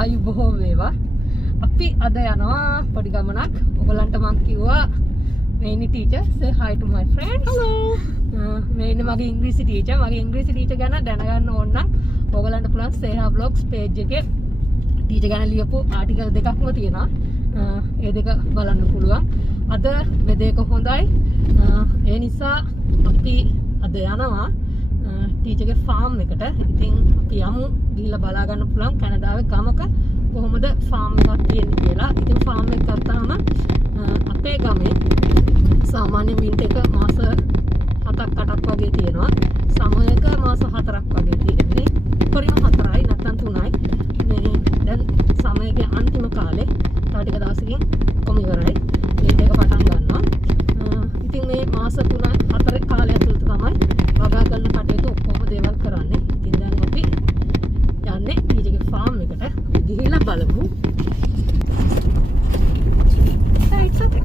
ආයු බොහෝ වේවා. අපි අද යනවා පොඩි ගමනක්. ඔයගලන්ට මම කිව්වා මේ ඉන්නේ teacher say hi to my friends. Hello. මේ ඉන්නේ මගේ ඉංග්‍රීසි ටීචර්. මගේ ඉංග්‍රීසි ටීචර් ගැන දැනගන්න ඕන නම් ඔයගලන්ට පුළුවන් Seha vlogs page එකේ ටීචර් ගැන ලියපු ආටිකල් දෙකක්ම තියෙනවා. ඒ දෙක බලන්න පුළුවන්. අද වෙදේක හොඳයි. ඒ නිසා අපි අද යනවා ටීචර්ගේ ෆාම් එකට. ඉතින් අපි යමු ගිහිල්ලා බලා ගන්න පුළුවන් කැනඩාවේ ගමක කොහොමද ෆාම් එකක් තියෙන්නේ කියලා. ඉතින් ෆාම් එක ගත්තාම අපේ ගමේ සාමාන්‍ය වින්ටර් එක මාස 7-8ක් වගේ තියෙනවා. සමහරක මාස 4ක් වගේ තියෙන්නේ. උඩරිම 4යි නැත්නම් 3යි. මේ දැන් සමයගේ අන්තිම කාලේ තව ටික දවසකින් කොම ඉවරයි. වින්ටර් එක පටන් ගන්නවා. ඉතින් මේ මාස 3-4 කාලය ඇතුළත තමයි වගා කරන කටයුතු ඔක්කොම දේවල් කරන්නේ. ඉතින් දැන් අපි යන්නේ ටීචර්ගේ ෆාම් එකට. ගිහිල්ලා බලමු. It's okay.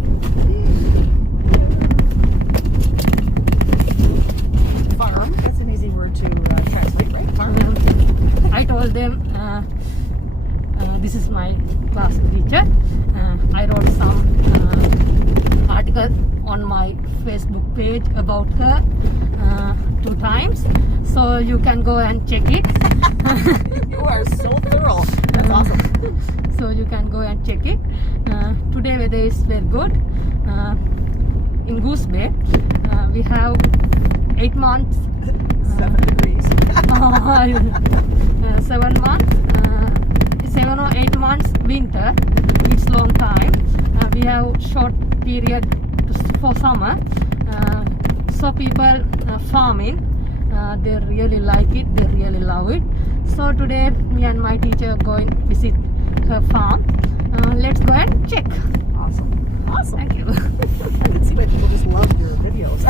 Farm, that's an easy word to translate, right? Farm. I told them this is my class teacher. I wrote some article on my Facebook page about her 2 times, so you can go and check it. You are so thorough. That's awesome. So you can go and check it. Today weather is very good. In Goose Bay, we have 8 months. 7 degrees. 7 months. 7 or 8 months winter. It's long time. We have short period for summer. So people farming. They really like it. They really love it. So today me and my teacher going visit her farm. Let's go and check. Awesome. Awesome. Thank you. I can see why people just love your videos.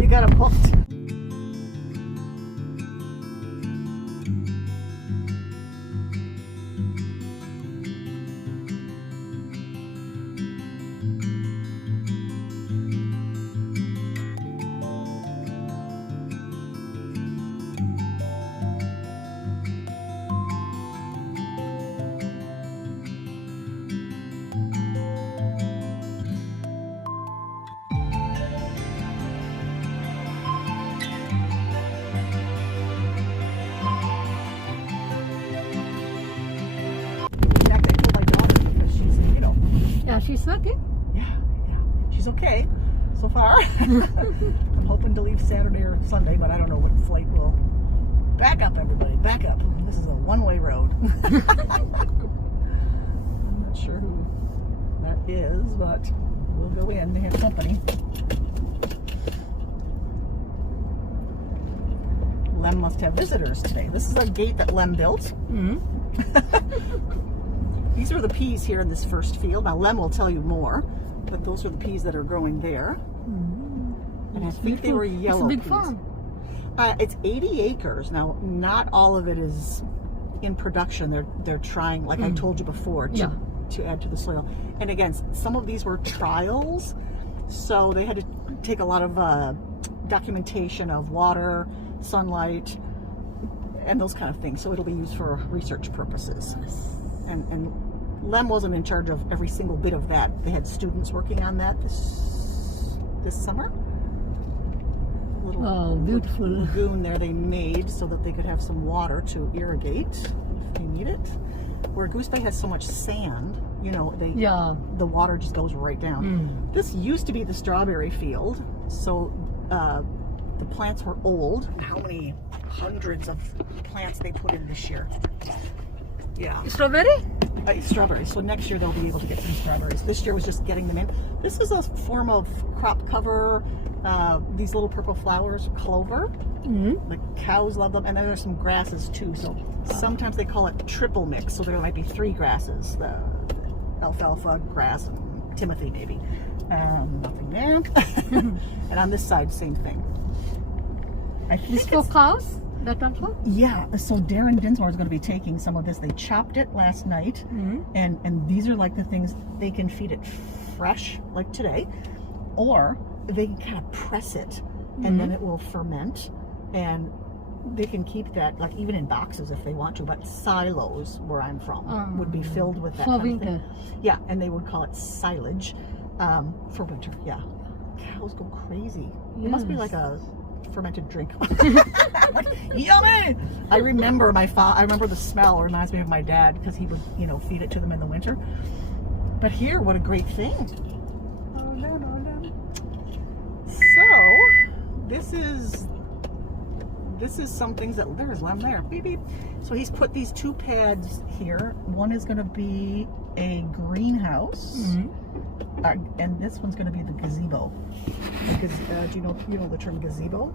You got them hooked. Yeah, she's working. Yeah. She's okay so far. I'm hoping to leave Saturday or Sunday, but I don't know what flight will. Back up, everybody. Back up. This is a one-way road. I'm not sure who that is, but we'll go in to have company. Lem must have visitors today. This is a gate that Lem built. Mm-hmm. These are the peas here in this first field. Now Lem will tell you more, but those are the peas that are growing there. Mm-hmm. And I think they were yellow It's a big peas. farm. It's 80 acres. Now, not all of it is in production. They're trying, like I told you before, to add to the soil. And again, some of these were trials, so they had to take a lot of documentation of water, sunlight, and those kind of things. So it'll be used for research purposes. And Lem wasn't in charge of every single bit of that. They had students working on that this summer. Oh, beautiful lagoon there they made so that they could have some water to irrigate if they need it. Where Goose Bay has so much sand, you know, the water just goes right down. This used to be the strawberry field, so the plants were old. How many hundreds of plants they put in this year? Yeah. Strawberry? Strawberries. So next year they'll be able to get some strawberries. This year was just getting them in. This is a form of crop cover. These little purple flowers, clover. Mm-hmm. The cows love them. And then there's some grasses too. So sometimes they call it triple mix. So there might be 3 grasses. The alfalfa, grass, and Timothy maybe. Nothing there. And on this side, same thing. I think This for cows? That one for? Yeah, so Darren Dinsmore is going to be taking some of this. They chopped it last night, and these are like the things they can feed it fresh, like today, or they can kind of press it, and then it will ferment. And they can keep that, like even in boxes if they want to, but silos where I'm from would be filled with that For kind of winter. thing. Yeah, and they would call it silage for winter. Yeah, cows go crazy. It must be like a fermented drink. Like, yummy! I remember I remember the smell reminds me of my dad because he would, you know, feed it to them in the winter. But here, what a great thing! So this is some things that there's one there. Beep beep. So he's put these 2 pads here. One is going to be a greenhouse, and this one's going to be the gazebo. Because do you know the term gazebo?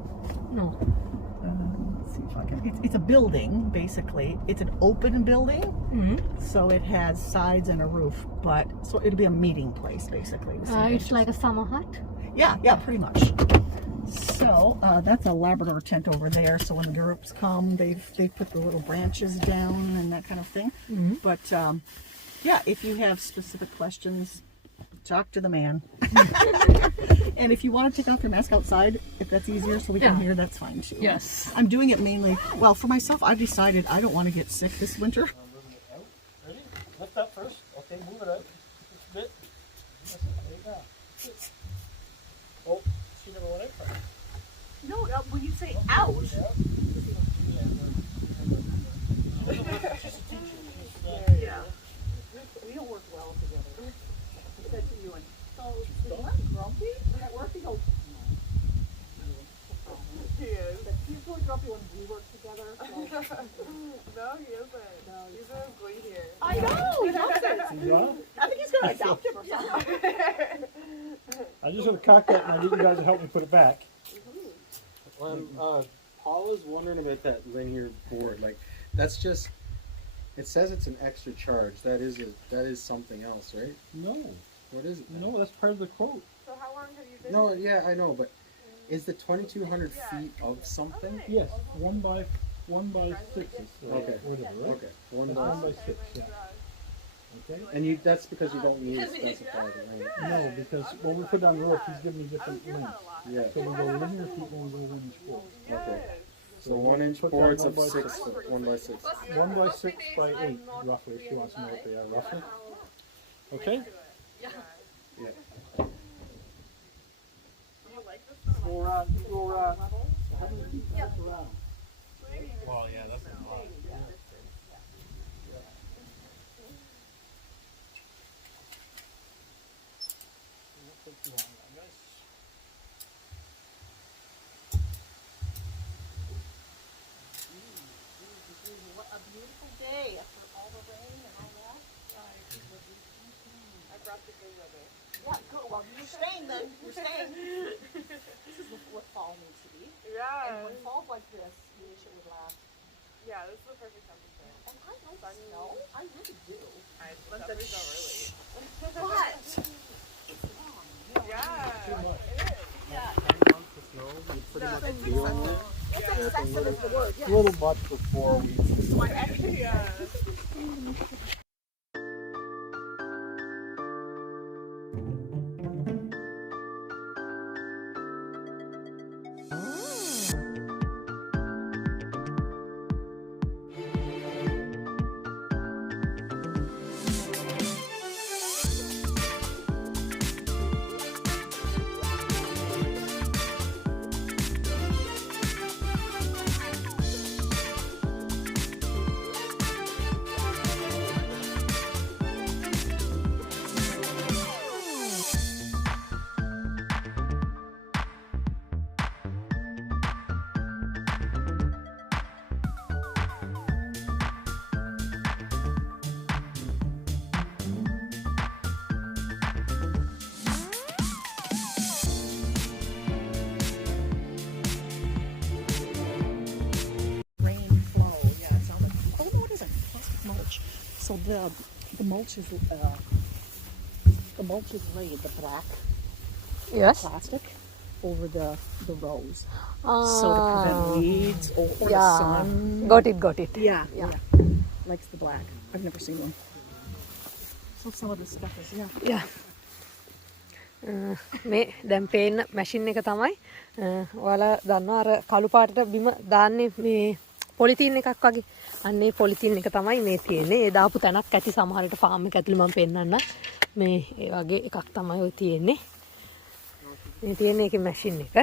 No. Let's see if I can. It's a building basically. It's an open building, so it has sides and a roof. But so it'll be a meeting place basically. It's like a summer hut. Yeah, pretty much. So that's a Labrador tent over there. So when the groups come, they've put the little branches down and that kind of thing. But yeah, if you have specific questions, talk to the man. And if you want to take off your mask outside, if that's easier so we can hear, that's fine too. Yes. I'm doing it mainly, well, for myself, I've decided I don't want to get sick this winter. Ready? Lift up first. Okay, move it out. Just a bit. There you go. Oh, she never went out first. No, when you say out. Yeah. We don't work well together. I said to you, and so I'm grumpy at work. He goes, he is. But he's really grumpy when we work together. So. No, he isn't. No, he's a glee here. I know. He loves it. Yeah? I think he's gonna adopt him or something. I just want to cock that and I need you guys to help me put it back. Paula's wondering about that linear board. Like, that's just. It says it's an extra charge. That is something else, right? No. What is it? then? No, that's part of the quote. So how long have you been? No, yeah, I know, but is the 2,200 feet of something? Yes, 1 by 6s. Or Okay. whatever, right? Okay. One by 6, yeah. Okay. And that's because you don't need to specify it, right? No, because when we put down the roof, he's giving me different lengths. Yeah. So we go linear feet and we go 1 inch board. Okay. So 1 inch Put boards down of 1 by 6 foot, 1 by 6. 1 by 6 by 8, roughly, if she wants to know what they are, roughly. Okay? Yeah. Go around, how many feet around? Well, yeah, that's a lot. What a beautiful day after all the rain and all that. I brought the good weather. Yeah, good. Well, you're staying then. You're staying. This is what fall needs to be. Yeah. And when fall's like this, you wish it would last. Yeah, this is the perfect temperature. And I like snow. I really do. But the so early. But it's long. Yeah. Too much. It is. Yeah. 10 months of snow, you pretty much feel it. It's excessive is the word. Yes. A little much for 4 weeks. So I actually, Yeah. So the mulch is laid, the black Yes. plastic over the rows. So to prevent weeds or the sun. Got it. Yeah, Yeah. likes the black. I've never seen one. So some of this stuff is Yeah. මේ දැන් පේන මැෂින් එක තමයි ඔයාලා දන්නවා අර කළු පාටට බිම දාන්නේ මේ පොලිතීන් එකක් වගේ. අන්න ඒ පොලිතීන් එක තමයි මේ තියෙන්නේ. ඒ දාපු තැනක් ඇති සමහර විට ෆාම් එක ඇතුලේ මම පෙන්නන්න. මේ ඒ වගේ එකක් තමයි ඔය තියෙන්නේ. මේ තියෙන්නේ ඒකේ මැෂින් එක.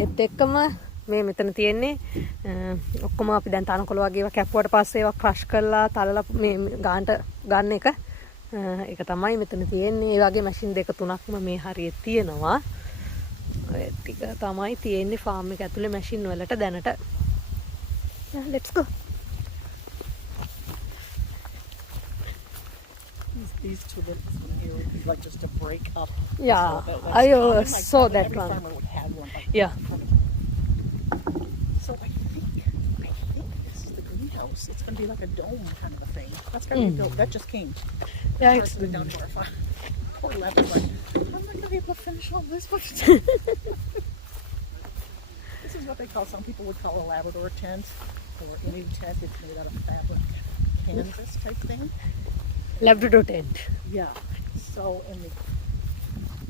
ඒත් එක්කම මේ මෙතන තියෙන්නේ ඔක්කොම අපි දැන් තනකොළ වගේ ඒවා කැපුවට පස්සේ ඒවා ක්‍රෂ් කරලා තලලා මේ ගානට ගන්න එක. ඒක තමයි මෙතන තියෙන්නේ. ඒ වගේ මැෂින් දෙක තුනක්ම මේ හරියට තියෙනවා. ඔය ටික තමයි තියෙන්නේ ෆාම් එක ඇතුලේ මැෂින් වලට දැනට. Let's go. These two little here is like just to break up. Yeah, So that's I common, like, saw that every one. farmer would have one like Yeah. So I think this is the greenhouse. It's going to be like a dome kind of a thing. That's going to be built. That just came. Yeah, First it's went down to our farm. Poor Levin's like, I'm not going to be able to finish all this. This is what they call, some people would call a Labrador tent or any tent. It's made out of fabric, canvas type thing. Labrador tent. Yeah. So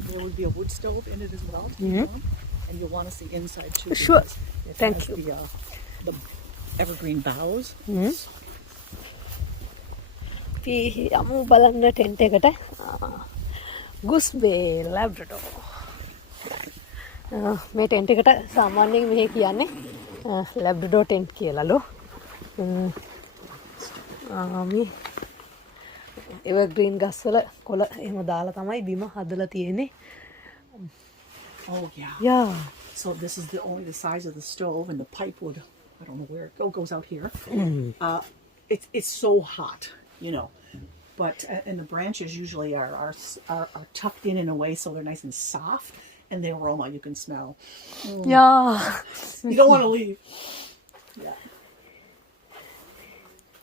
there would be a wood stove in it as well. To keep warm. And you'll want to see inside too. Sure. because It Thank has you. The evergreen boughs. යමු බලන්න ටෙන්ට් එකට. ගුස්බේ ලැබ්‍රඩෝ. මේ ටෙන්ට් එකට සාමාන්‍යයෙන් මෙහෙ කියන්නේ ලැබ්‍රඩෝ ටෙන්ට් කියලාලු. මේ එවර්ග්‍රීන් ගස්වල කොළ එහෙම දාලා තමයි බිම හදලා තියෙන්නේ. Oh yeah. Yeah. So this is only the size of the stove, and the pipe would, I don't know where it goes out here. It's so hot, you know, but and the branches usually are tucked in a way so they're nice and soft, and the aroma you can smell. Yeah. You don't want to leave. Yeah.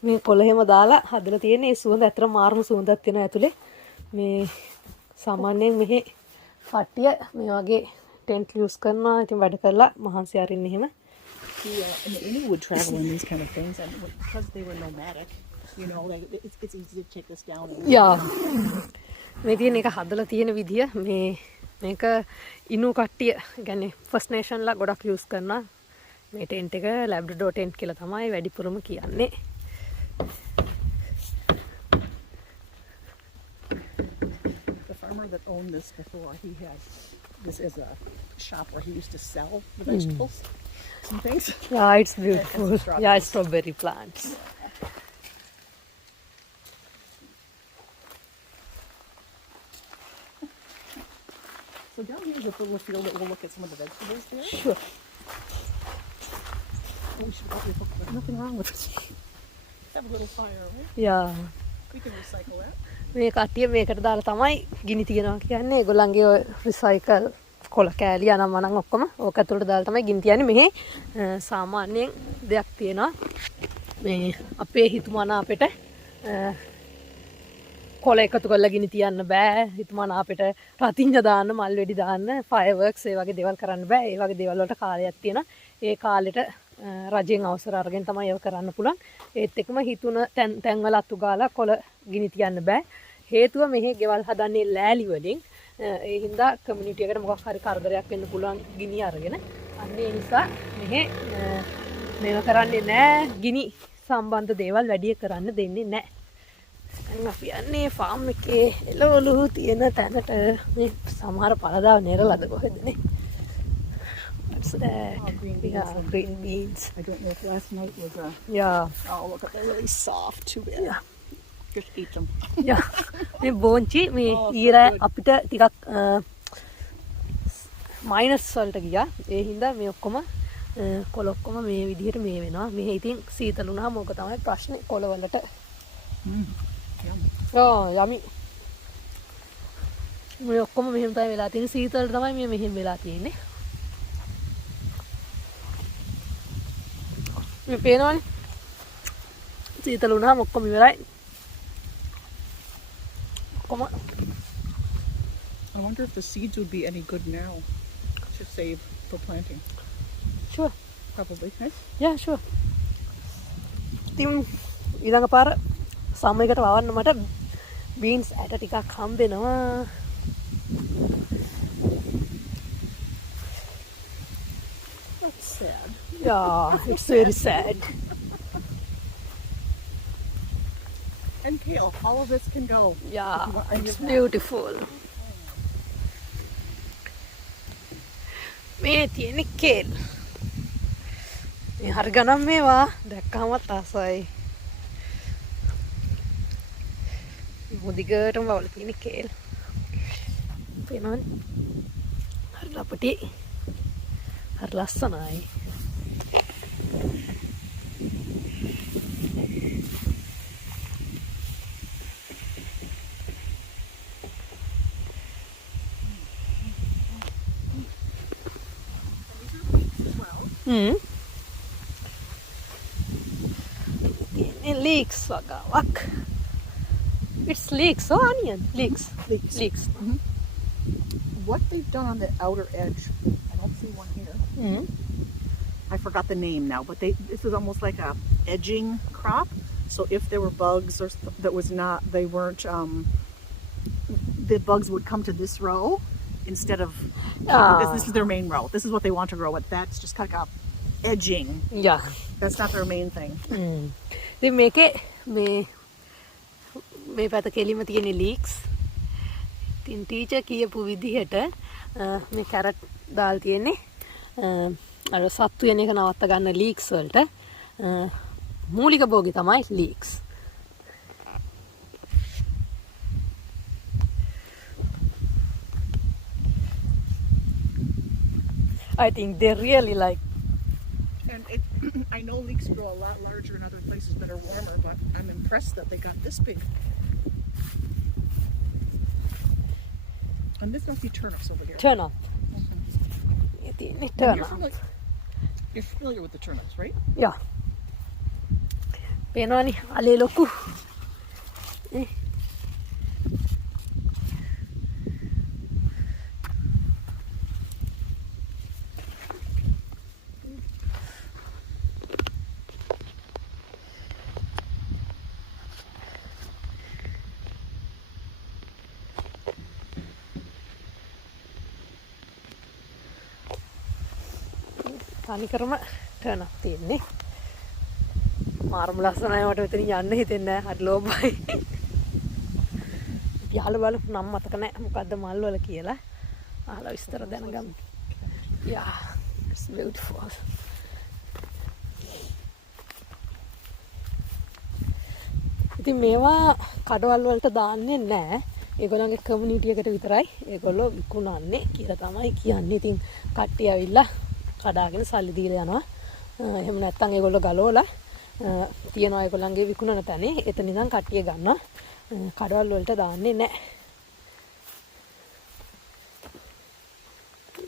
මේ කොළ එහෙම දාලා හදලා තියෙන්නේ. ඒ සුවඳ ඇත්තට මාර්ම සුවඳක් තියෙනවා ඇතුලේ. මේ සාමාන්‍යයෙන් මෙහි කට්ටිය මේ වගේ ටෙන්ට් යූස් කරනවා. ඉතින් වැඩ කරලා මහන්සි අරින්න එහෙම. And any would travel in these kind of things, and because they were nomadic, you know, it's easy to take this down. යා. මේ තියෙන එක හදලා තියෙන විදිය මේක ඉනු කට්ටිය يعني ෆස්ට් නේෂන්ලා ගොඩක් යූස් කරනවා. මේ ටෙන්ට් එක ලැබ්‍රඩෝ ටෙන්ට් කියලා තමයි වැඩිපුරම කියන්නේ. The farmer that owned this before, he had this as a shop where he used to sell the vegetables and things. Yeah, it's beautiful. And strawberries. Yeah, strawberry plants. So down here is a little field that we'll look at some of the vegetables there. Sure. Oh, we should probably hook there's nothing wrong with it. Have a little fire, right? Yeah. We can recycle that. මේ කට්ටිය මේකට දාලා තමයි ගිනි තියනවා කියන්නේ. ඒගොල්ලන්ගේ ඔය රිසයිකල් කොළ කෑලි අනම් මනම් ඔක්කොම ඕක ඇතුළට දාලා තමයි ගිනි තියන්නේ. මෙහි සාමාන්‍යයෙන් දෙයක් තියෙනවා. මේ අපේ හිතුමනා අපිට කොළ එකතු කරලා ගිනි තියන්න බෑ. හිතුමනා අපිට රතිඤ්ඤ දාන්න, මල් වෙඩි දාන්න, ෆයර්වර්ක්ස් ඒ වගේ දේවල් කරන්න බෑ. ඒ වගේ දේවල් වලට කාලයක් තියෙනවා. ඒ කාලෙට රජයෙන් අවසර අරගෙන තමයි ඒව කරන්න පුළුවන්. ඒත් එක්කම හිතුන තැන්වල අතු ගාලා කොළ ගිනි තියන්න බෑ. හේතුව මෙහි ගෙවල් හදන්නේ ලෑලි වලින්. ඒ හින්දා කමියුනිටි එකට මොකක් හරි කරදරයක් වෙන්න පුළුවන් ගිනි අරගෙන. අන්න ඒ නිසා මෙහි මේව කරන්නේ නෑ. ගිනි සම්බන්ධ දේවල් වැඩි කරන්න දෙන්නේ නෑ. දැන් අපි යන්නේ ෆාම් එකේ එළවලු තියෙන තැනට. මේ සමහර පළදාව නෙරලාද කොහෙද නේ? What's that? Oh, green beans. Yeah, green beans. I don't know if last night was a... Yeah. Oh, look, they're really soft. Too bad. Yeah. Just eat them. Yeah. මේ බෝංචි මේ Oh, so ඊර good. අපිට ටිකක් මයිනස් වලට ගියා. ඒ හින්දා මේ ඔක්කොම කොළ ඔක්කොම මේ විදිහට මේ වෙනවා. මේ ඉතින් සීතල වුණාම ඕක තමයි ප්‍රශ්නේ කොළ වලට. Yum. Oh, yummy. මේ ඔක්කොම මෙහෙම තමයි වෙලා තියෙන්නේ. සීතලට තමයි මේ මෙහෙම වෙලා තියෙන්නේ. මේ පේනවනේ. සීතල වුණාම ඔක්කොම ඉවරයි. ඔක්කොම I wonder if the seeds would be any good now to save for planting. sure. Probably, right? Yeah, sure. ඉතින් ඊළඟ පාර සමයකට වවන්න මට බීන්ස් ඇට ටිකක් හම්බෙනවා. Yeah, it's very sad. And kale, all of this can go. Yeah, If you want any it's of that. beautiful. මේ තියෙන කේල්. මේ හරි ගණන් මේවා දැක්කමත් ආසයි. මුදිගටම වල තියෙන කේල්. පේනවනේ. හරි ලපටි. හරි ලස්සනයි. Ini leeks wagawak. It's leeks, oh onion. Leeks. Mhm. What they've done on the outer edge, I don't see one here. I forgot the name now, but this is almost like a edging crop. So if there were bugs or that was not, they weren't, the bugs would come to this row instead of this is their main row. This is what they want to grow, but that's just like a edging. Yeah. That's not their main thing. ඉතින් මේකේ මේ පැත කෙලිම තියෙන ලීක්ස්. ඉතින් ටීචර් කියපු විදිහට මේ කැරට් දාලා තියෙන්නේ අර සත්තු වෙන එක නවත්ත ගන්න ලීක්ස් වලට මූලික භෝගය තමයි leeks. I think they really like. And I know leeks grow a lot larger in other places that are warmer, but I'm impressed that they got this big. And this must be turnips over here. Turnip. Turnip. You're familiar with the turnips, right? Yeah. පේනවනේ අලේ ලොකු. තනිකරම ටර්නප් තියෙන්නේ. මාරම ලස්සනයි මට මෙතනින් යන්න හිතෙන්නේ නැහැ. හරි ලෝභයි. අපි අහලා බලමු නම් මතක නැහැ මොකද්ද මල් වල කියලා. අහලා විස්තර දැනගමු. Yeah, it's beautiful. ඉතින් මේවා කඩවල් වලට දාන්නේ නැහැ. ඒගොල්ලන්ගේ කමියුනිටි එකට විතරයි ඒගොල්ලෝ විකුණන්නේ කියලා තමයි කියන්නේ. ඉතින් කට්ටිය ඇවිල්ලා කඩාගෙන සල්ලි දීලා යනවා. එහෙම නැත්නම් ඒගොල්ලෝ ගලවලා තියනවා ඒගොල්ලන්ගේ විකුණන තැනේ. එතන ඉඳන් කට්ටිය ගන්නවා. කඩවල් වලට දාන්නේ නැහැ.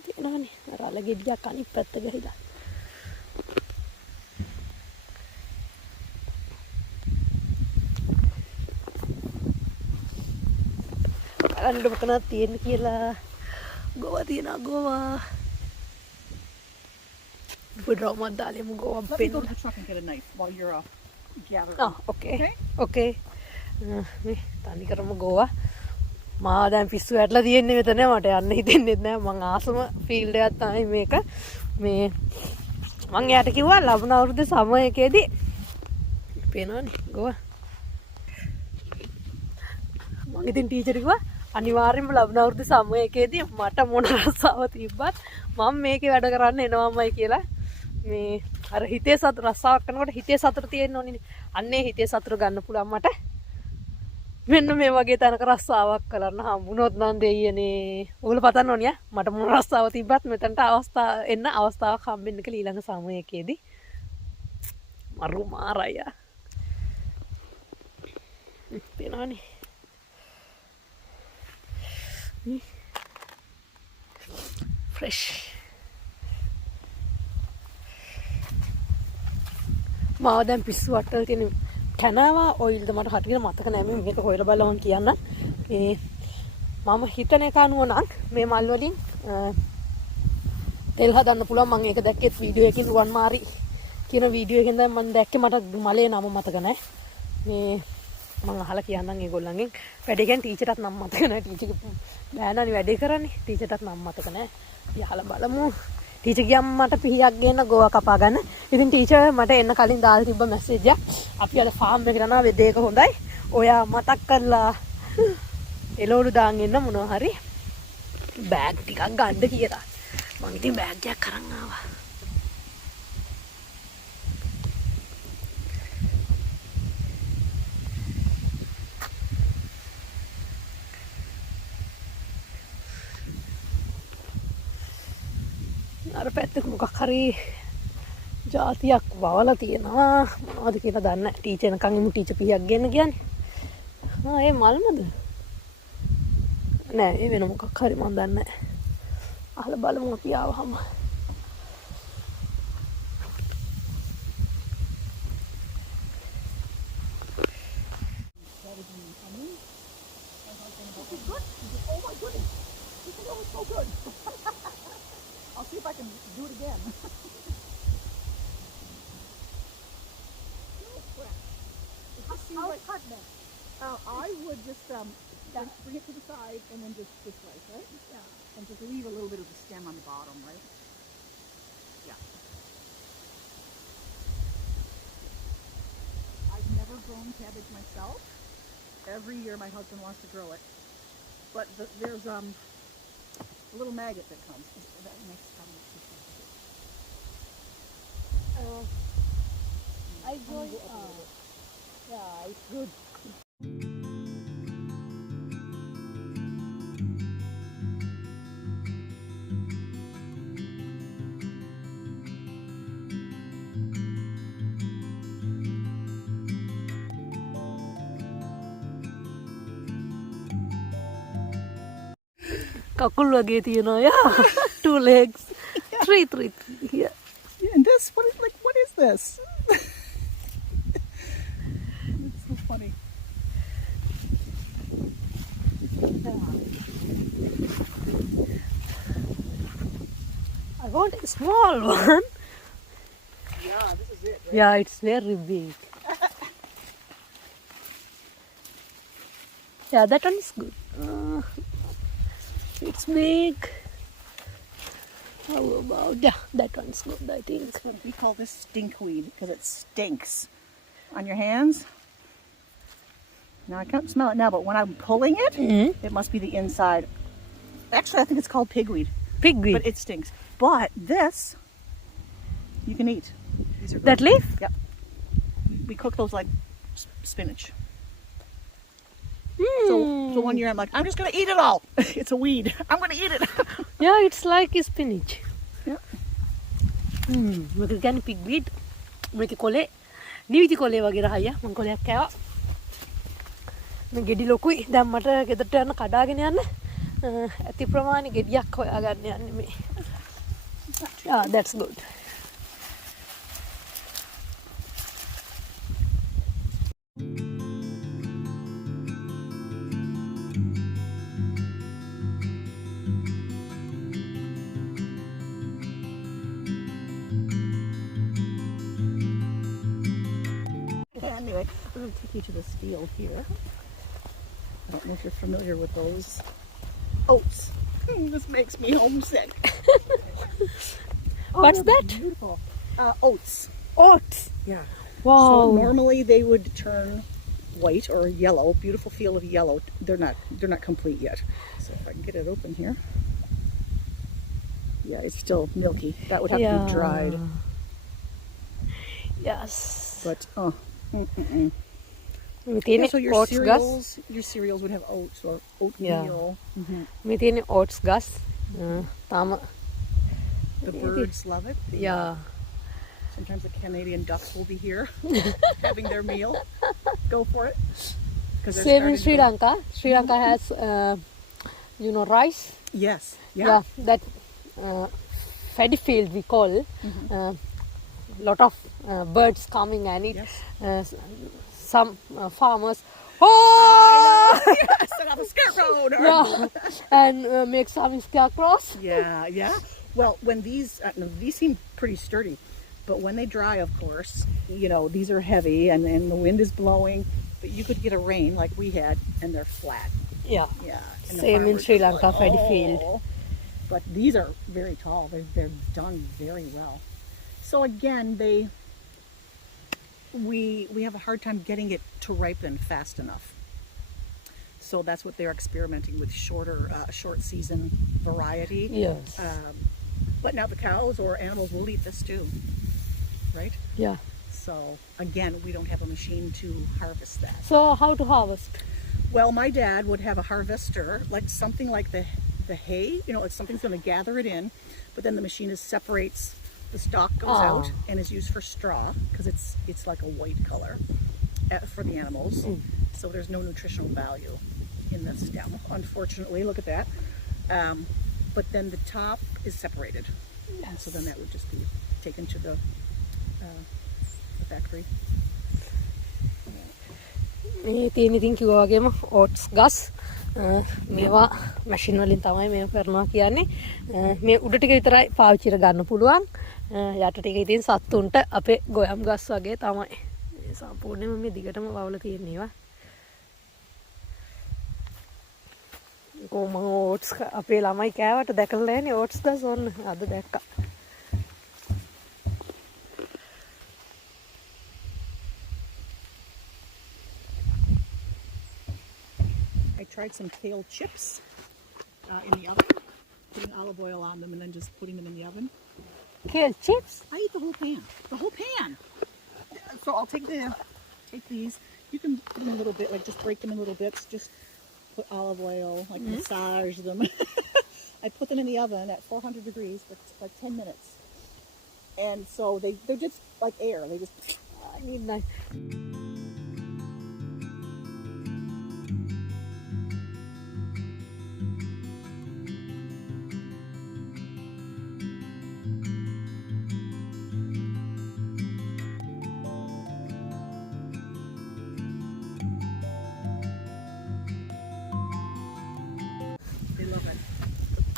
තියෙනවනේ අර අලගෙඩියක් අනිත් පැත්ත ගහලා. බලන්න මොකක්ද තියෙන්නේ කියලා. ගෝවා තියෙනවා ගෝවා. Put out my dali mo go up. Let me go to the truck and get a knife while you're gathering. Oh, okay. මේ තනි කරම ගෝවා. මා දැන් පිස්සු වැටලා තියෙන්නේ මෙතන මට යන්න හිතෙන්නේ නැහැ. මං ආසම ෆීල්ඩ් එකක් තමයි මේක. මේ මං එයාට කිව්වා ලබන අවුරුද්දේ සමයකදී පේනවනේ ගෝවා. මං ඉතින් ටීචර් කිව්වා අනිවාර්යෙන්ම ලබන අවුරුද්දේ සමයකදී මට මොන රස්සාව තිබ්බත් මම මේකේ වැඩ කරන්න එනවාමයි කියලා. මේ අර හිතේ සතුට රස්සාවක් කරනකොට හිතේ සතුට තියෙන්න ඕනේ. අන්නේ හිතේ සතුට ගන්න පුළුවන් මට. මෙන්න මේ වගේ තැනක රස්සාවක් කරන්න හම්බුනොත් නම් දෙයියනේ. ඔයගොල්ලෝ පතන්න ඕනේ මට මොන රස්සාව තිබ්බත් මෙතනට අවස්ථාවක් හම්බෙන්න කියලා ඊළඟ සමයකදී. මරු මාරය. පේනවනේ. Fresh. මාව දැන් පිස්සු වට්ටල් තියෙන කනවා ඔයිල්ද මට හරියට මතක නැහැ මේ මේක හොයලා බලවන්න කියන්න. මේ මම හිතන එක අනුව නම් මේ මල් වලින් තෙල් හදන්න පුළුවන්. මම ඒක දැක්කෙත් වීඩියෝ එකකින් රුවන් මාරි කියන වීඩියෝ එකෙන් දැන් මම දැක්කේ මට මලේ නම මතක නැහැ. මේ මම අහලා කියන්නම් ඒගොල්ලන්ගෙන් වැඩේ ගැන ටීචර්ටත් නම් මතක නැහැ. ටීචර් බෑනනි වැඩේ කරන්නේ. ටීචර්ටත් නම් මතක නැහැ. අපි අහලා බලමු. ටීචර් ගියම් මට පිහියක් ගේන්න ගෝවා කපා ගන්න. ඉතින් ටීචර් මට එන්න කලින් දාලා තිබ්බ මැසේජ් එකක්. අපි අද ෆාම් එකට යනවා වෙද එක හොඳයි. ඔයා මතක් කරලා එළවලු දාන් එන්න මොනවා හරි බෑග් ටිකක් ගන්න කියලා. මම ඉතින් බෑග් එකක් අරන් ආවා. අර පැත්තක මොකක් හරි ජාතියක් වවලා තියෙනවා මොනවද කියලා දන්නේ නැහැ. ටීචර් එනකන් ඉමු ටීචර් පිහියක් ගන්න කියන්නේ. ඒ මල්මද? නෑ ඒ වෙන මොකක් හරි මන් දන්නේ නැහැ. අහලා බලමු අපි ආවහම. I'll see if I can do it again. I would just bring it to the side and then just this way, right? Yeah. And just leave a little bit of the stem on the bottom, right? Yeah. I've never grown cabbage myself. Every year my husband wants to grow it. But there's a little maggot that comes. That makes I grow yeah, it's good. කකුල් වගේ තියෙනවා යා. Two legs. Three. Yeah. Yeah, and this, what is this? It's so funny. I want a small one. Yeah, this is it, right? Yeah, it's very big. Yeah, that one is good. It's big. How about that one's good, I think. We call this stinkweed because it stinks on your hands. Now I can't smell it now, but when I'm pulling it, it must be the inside. Actually, I think it's called pigweed. Pigweed. But it stinks. But this, you can eat. These are good. That leaf? Yep. We cook those like spinach. So one year I'm like, I'm just going to eat it all. It's a weed. I'm going to eat it. Yeah, it's like spinach. Yep. මේක කියන්නේ pigweed. මේක කොලේ නිවිති කොලේ වගේ රහයියා. මම කොලයක් කෑවා. මේ ගෙඩි ලොකුයි. දැන් මට ගෙදරට යන්න කඩාගෙන යන්න. ඇති ප්‍රමාණි ගෙඩියක් හොයාගන්න යන්නේ මේ. Yeah, that's good. Anyway, I'm going to take you to this field here. I don't know if you're familiar with those oats. This makes me homesick. What's that? Beautiful. Oats. Oats. Yeah. Wow. So normally they would turn white or yellow. Beautiful field of yellow. They're not complete yet. So if I can get it open here. Yeah, it's still milky. That would have to be dried. Yes. But මේ so oats your cereals would have oats or oatmeal. මේ තියෙන්නේ oats ගස්. තාම The birds love it. Yeah. Sometimes the Canadian ducks will be here having their meal. Go for it. Same in Sri Lanka. Sri Lanka has rice. Yes. Yeah, that paddy field we call. Lot of birds coming and eat. Yes. Some farmers set up a scarecrow. And make some scarecrows. Yeah. Well, when these seem pretty sturdy, but when they dry, of course, these are heavy and the wind is blowing. But you could get a rain like we had, and they're flat. Yeah. And the Same in farmers Sri are Lanka, like, paddy field. but these are very tall. They're done very well. So again, we have a hard time getting it to ripen fast enough. So that's what they're experimenting with, short season variety. Yes. But now the cows or animals will eat this too, right? Yeah. So again, we don't have a machine to harvest that. So how to harvest? Well, my dad would have a harvester, like something like the hay, you know, it's something's going to gather it in, but then the machine separates, the stalk goes out and is used for straw because it's like a white color for the animals. So there's no nutritional value in the stem, unfortunately. Look at that. But then the top is separated. And so then that would just be taken to the factory. මේ තියෙන ඉතින් කිව්වා වගේම oats ගස් මේවා මැෂින් වලින් තමයි මේව කරනවා කියන්නේ මේ උඩ ටික විතරයි පාවිච්චි කර ගන්න පුළුවන් යට ටික ඉතින් සත්තුන්ට අපේ ගොයම් ගස් වගේ තමයි සම්පූර්ණයෙන්ම මේ දිගටම වවල තියෙනවා කොහොම oats අපේ ළමයි කෑවට දැකලා නැනේ oats ගස් ඕන්න අද දැක්කා I tried some kale chips in the oven, putting olive oil on them and then just putting them in the oven. Kale chips? I eat the whole pan. The whole pan. So I'll take these. You can put them in a little bit, like just break them in little bits. Just put olive oil, like massage them. I put them in the oven at 400 degrees for like 10 minutes. And so they're just like air. They just. I need nice.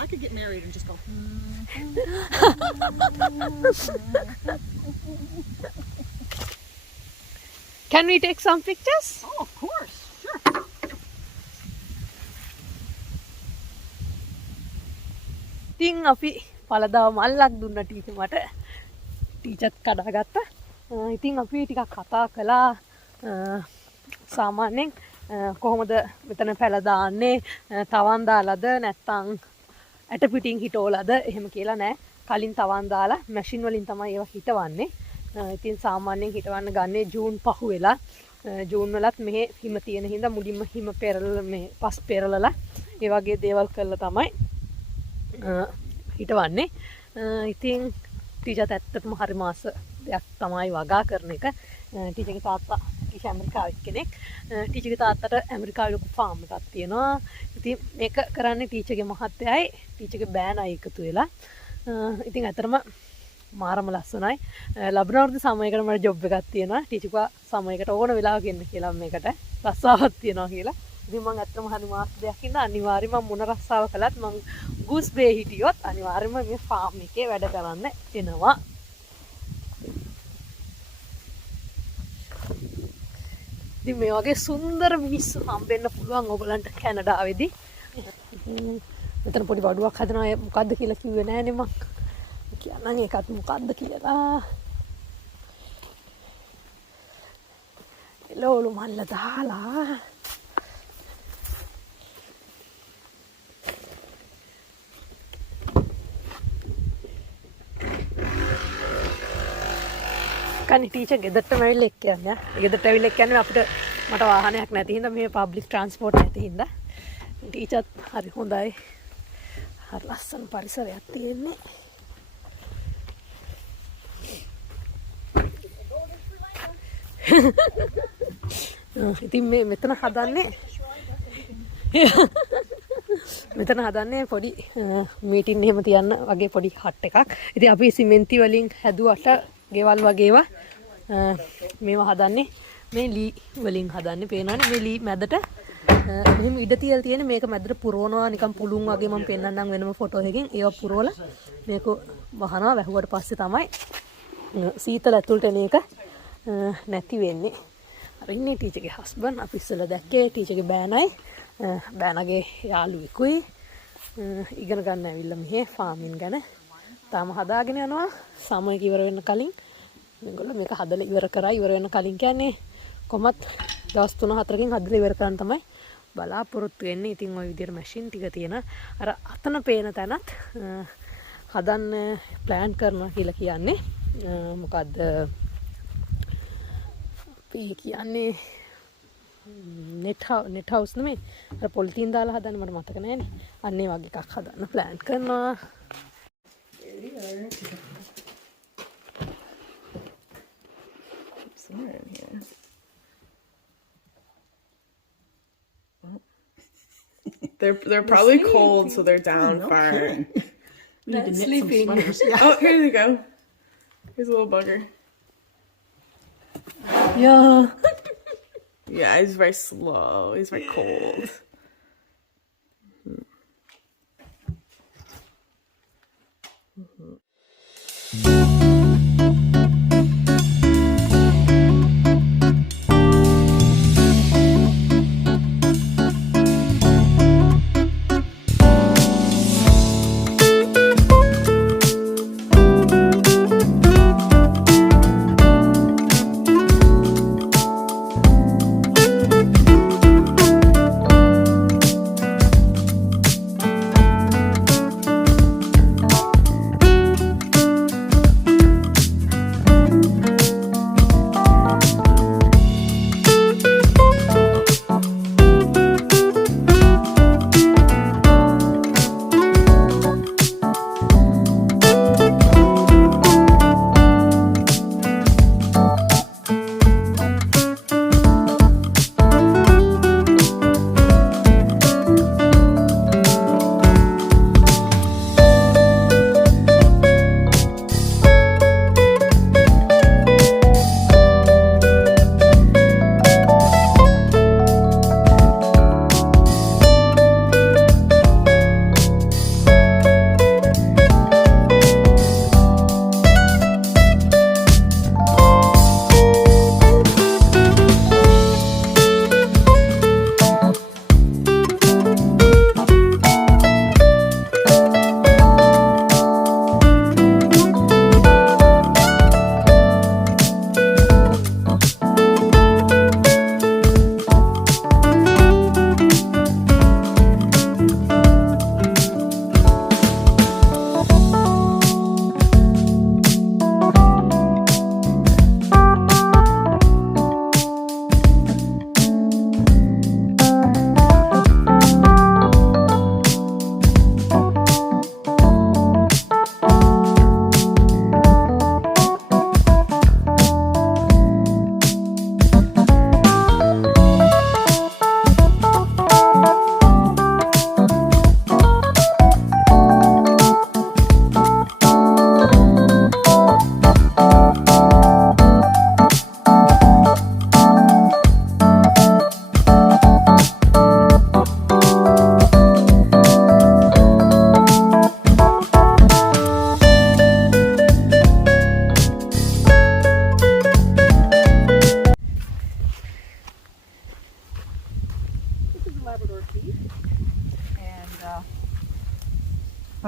I could get married and just go. Can we take some pictures? Oh, of course, sure. ඉතින් අපි පළදාව මල්ලක් දුන්න ටීචර් මට ටීචර්ත් කඩාගත්තා. ඉතින් අපි ටිකක් කතා කළා සාමාන්‍යයෙන් කොහොමද මෙතන පැල දාන්නේ තවන් දාලාද නැත්නම් ඇට පිටින් හිටෝලාද එහෙම කියලා නෑ. කලින් තවන් දාලා මැෂින් වලින් තමයි ඒවා හිටවන්නේ. ඉතින් සාමාන්‍යයෙන් හිටවන්න ගන්නේ ජූන් 5 වෙලා. ජූන් වලත් මෙහෙ හිම තියෙන හින්දා මුලින්ම හිම පෙරලලා මේ පස් පෙරලලා ඒ වගේ දේවල් කරලා තමයි හිටවන්නේ. ඉතින් ටීචර්ත් ඇත්තටම හරි මාස දෙයක් තමයි වගා කරන එක. ටීචර්ගේ තාත්තා ටීචර් ඇමරිකාවේ කෙනෙක්. ටීචර්ගේ තාත්තට ඇමරිකාවේ ලොකු ෆාම් එකක් තියෙනවා. ඉතින් මේක කරන්නේ ටීචර්ගේ මහත්තයයි ටීචර්ගේ බෑනයි එකතු වෙලා. ඉතින් අතරම මාරම ලස්සනයි. ලබනවර්ධ සමයකට මට ජොබ් එකක් තියෙනවා. ටීචර්වා සමයකට ඕන වෙලාවක එන්න කියලා මේකට රස්සාවක් තියෙනවා කියලා. ඉතින් මම අත්තම හරි මාස දෙකක් ඉඳන් අනිවාර්යයෙන්ම මම මොන රස්සාව කළත් මම ගූස් බේ හිටියොත් අනිවාර්යයෙන්ම මේ ෆාම් එකේ වැඩ කරන්න එනවා. ඉතින් මේ වගේ සුන්දර මිනිස්සු හම්බෙන්න පුළුවන් ඔයගලන්ට කැනඩාවේදී. මෙතන පොඩි බඩුවක් හදනවා ඒ මොකද්ද කියලා කිව්වේ නෑනේ මං. කියන්නම් ඒකත් මොකද්ද කියලා. එළවලු මල්ල දාලා කනි ටීචර් ගෙදරට ඇවිල්ලා එක්ක යන්නේ. ගෙදරට ඇවිල්ලා එක්ක යන්නේ අපිට මට වාහනයක් නැති හින්දා මේ පබ්ලික් ට්‍රාන්ස්පෝර්ට් නැති හින්දා. ටීචර්ත් හරි හොඳයි. හරි ලස්සන පරිසරයක් තියෙන්නේ. ඉතින් මේ මෙතන හදන්නේ පොඩි මීටින් එහෙම තියන්න වගේ පොඩි හට් එකක්. ඉතින් අපි සිමෙන්ති වලින් හැදුවට ගෙවල් වගේවා මේවා හදන්නේ මේ ලී වලින් හදන්නේ. පේනවනේ මේ ලී මැදට මෙහෙම ඉඩ තියලා තියෙන මේක මැදට පුරවනවා නිකන් පුළුන් වගේ මම පෙන්නන්නම් වෙනම ෆොටෝ එකකින්. ඒවා පුරවලා මේක වහනවා. වැහුවට පස්සේ තමයි සීතල ඇතුළට එන එක නැති වෙන්නේ. අර ඉන්නේ ටීචර්ගේ හස්බන්ඩ් අපි ඉස්සෙල්ලා දැක්කේ ටීචර්ගේ බෑනයි බෑනගේ යාළුවෙකුයි. ඉගෙන ගන්න ඇවිල්ලා මෙහෙ ෆාමින් ගැන තාම හදාගෙන යනවා සමයක ඉවර වෙන්න කලින් මේගොල්ලෝ මේක හදලා ඉවර කරා ඉවර වෙන්න කලින් කියන්නේ කොහොමත් දවස් 3-4කින් හදලා ඉවර කරන්න තමයි බලාපොරොත්තු වෙන්නේ. ඉතින් ওই විදිහට මැෂින් ටික තියෙන අර අතන පේන තැනත් හදන්න ප්ලෑන් කරනවා කියලා කියන්නේ මොකද්ද අපි කියන්නේ net house නෙමෙයි අර පොලිතින් දාලා හදන්න මට මතක නෑනේ. අන්න ඒ වගේ එකක් හදන්න ප්ලෑන් කරනවා. Somewhere in here. They're probably cold, so they're down far. Need to knit some sweaters. Yeah. Oh, here they go. Here's a little bugger. Yeah. Yeah, he's very slow. He's very cold.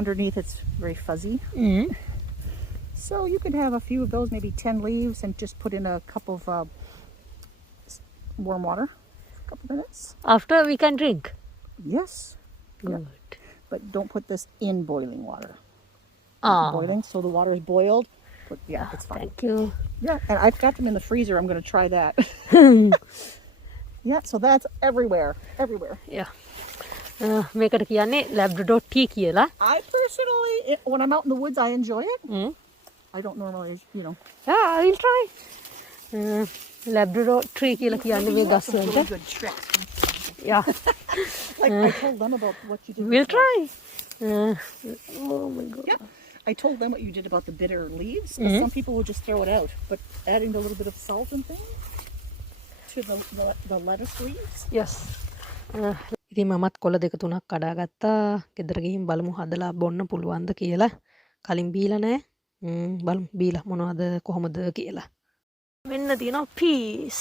Underneath it's very fuzzy. So you could have a few of those, maybe 10 leaves, and just put in a cup of warm water for a couple minutes. After we can drink. Yes. Good. Yeah. But don't put this in boiling water. Ah. Boiling, so the water is boiled. But yeah, it's fine. Thank you. Yeah, and I've got them in the freezer. I'm going to try that. Yeah, so that's everywhere. Everywhere. Yeah. මේකට කියන්නේ Labrador tea කියලා. I personally, when I'm out in the woods, I enjoy it. I don't normally, you know. Yeah, I will try. Labrador tree කියලා කියන්නේ මේ ගස් Really වලට. good tricks. Yeah. Like I told them about what you did. We'll before. try. Oh my god. Yeah. I told them what you did about the bitter leaves. 'Cause some people will just throw it out. But adding a little bit of salt and things to the lettuce leaves. Yes. ඉතින් මමත් කොළ දෙක තුනක් කඩාගත්තා. ගෙදර ගිහින් බලමු හදලා බොන්න පුළුවන්ද කියලා. කලින් බීලා නැහැ. බලමු බීලා මොනවද කොහොමද කියලා. මෙන්න තියෙනවා peas.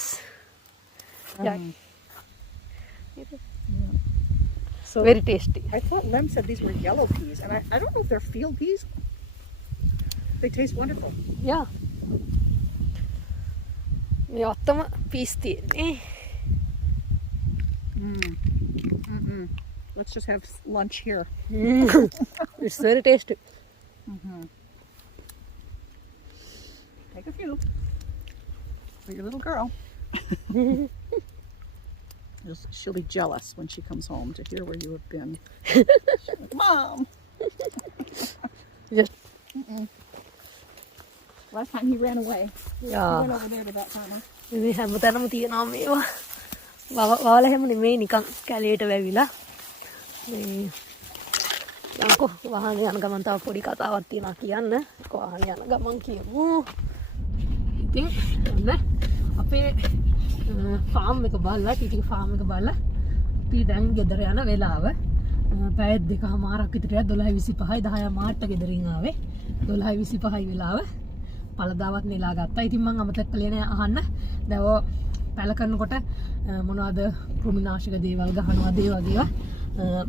So very tasty. I thought Lem said these were yellow peas, and I don't know if they're field peas. They taste wonderful. Yeah. මේ ඔත්තම පීස් තියෙන්නේ. Let's just have lunch here. It's very tasty. Take a few for your little girl. She'll be jealous when she comes home to hear where you have been. Mom! Just Last time he ran away. He yeah. went over there to that farmer. මේ හැමතැනම තියෙනවා මේවා. වවල හැම නෙමෙයි නිකන් කැලේට වැවිලා. මේ යන්කෝ වාහනේ යන ගමන් තව පොඩි කතාවක් තියෙනවා කියන්න. වාහනේ යන ගමන් කියමු. ඉතින් ඔන්න අපේ ෆාම් එක බලලා ටිටික ෆාම් එක බලලා අපි දැන් ගෙදර යන වෙලාව පැය දෙකමාරක් විතර 12:25යි 10 මාර්ට ගෙදරින් ආවේ 12:25යි වෙලාව පළදාවත් නෙලා ගත්තා. ඉතින් මම අමතක කළේ නෑ අහන්න. දැන් ඔය පැල කරනකොට මොනවද කෘමිනාශක දේවල් ගහනවද ඒ වගේ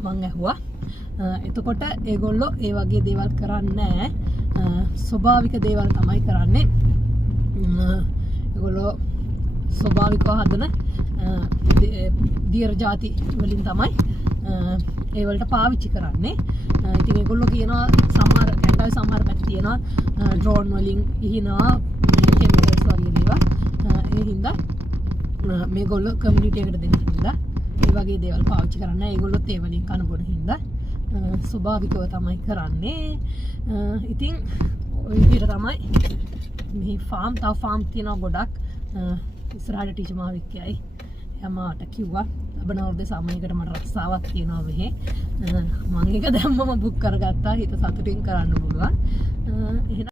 මම ඇහුවා. එතකොට ඒගොල්ලෝ ඒ වගේ දේවල් කරන්නේ නෑ. ස්වභාවික දේවල් තමයි කරන්නේ. ඒගොල්ලෝ ස්වභාවිකව හදන දියර ಜಾති වලින් තමයි ඒ වලට පාවිච්චි කරන්නේ. ඉතින් ඒගොල්ලෝ කියනවා සමහර කැනඩාවේ සමහර පැති තියෙනවා ඩ්‍රෝන් වලින් ඉහිනවා කෙමිකල්ස් වගේ දේවල්. ඒ හින්දා මේගොල්ලෝ කමියුනිටි එකට දෙන්න හින්දා ඒ වගේ දේවල් පාවිච්චි කරන්නේ. ඒගොල්ලොත් ඒ වලින් කන බොන හින්දා ස්වභාවිකව තමයි කරන්නේ. ඉතින් ඔය විදිහට තමයි මේ ෆාම් තව ෆාම් තියෙනවා ගොඩක්. ඉස්සරහට ටීචර් මාවික් කියයි. එයාට කිව්වා ලබන අවුරුද්දේ සමයකට මට රස්සාවක් තියෙනවා මෙහෙ. මම ඒක දැම්මම බුක් කරගත්තා. හිත සතුටින් කරන්න පුළුවන්. එහෙනම්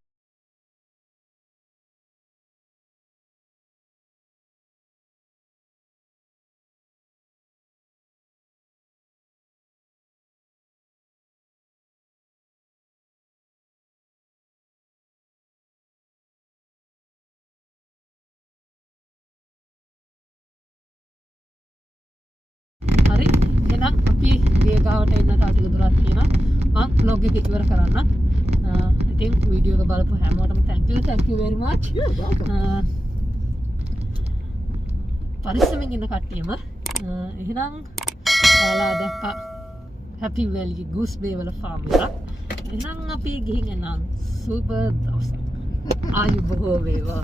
හරි එහෙනම් අපි ගේ ගාවට එන්න තව ටික දුරක් තියෙනවා. මම vlog එක ඉවර කරන්න. ඉතින් වීඩියෝ එක බලපු හැමෝටම thank you very much. You're welcome. පරිස්සමෙන් ඉන්න කට්ටියම එහෙනම් ඔයාලා දැක්කා Happy Valley Goose Bay වල ෆාම් එක. එහෙනම් අපි ගිහින් එනවා සුපර් දවසක්. ආයුබෝවන් වේවා.